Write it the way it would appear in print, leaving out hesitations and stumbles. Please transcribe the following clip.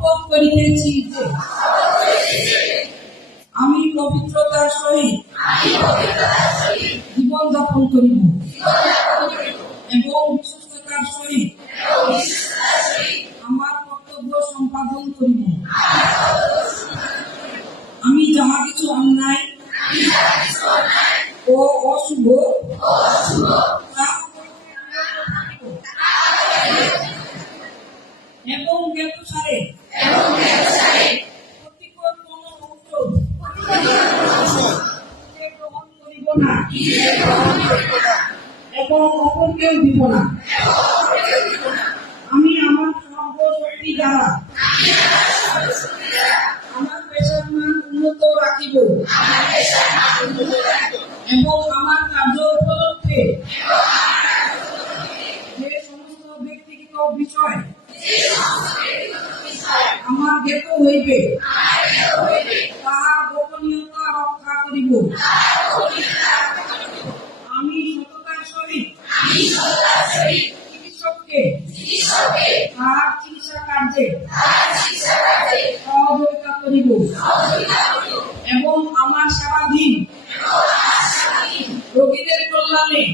শপথ করিতেছি যে আমি পবিত্রতার সহিত জীবন যাপন করিব এবং বিশ্বস্ততার সহিত আমার কর্তব্য সম্পাদন করিব। আমি যাহা কিছু অন্যায় ও অশুভ এবং জ্ঞাতসারে ক্ষতিকর কোন ঔষধ গ্রহণ করিব না এবং অপরকেও দিব না। আমি আমার সর্বশক্তি দ্বারা আমার পেশার মান উন্নত রাখিব এবং আমার কার্য উপলক্ষে যে সমস্ত ব্যক্তিগত বিষয় আমার জ্ঞাত হইবে তাহার গোপনীয়তা রক্ষা করিব। আমি সততার সহিত চিকিৎসককে তাহার চিকিৎসা কার্যে সহযোগিতা করিব এবং আমার সারাদিন রোগীদের কল্যাণে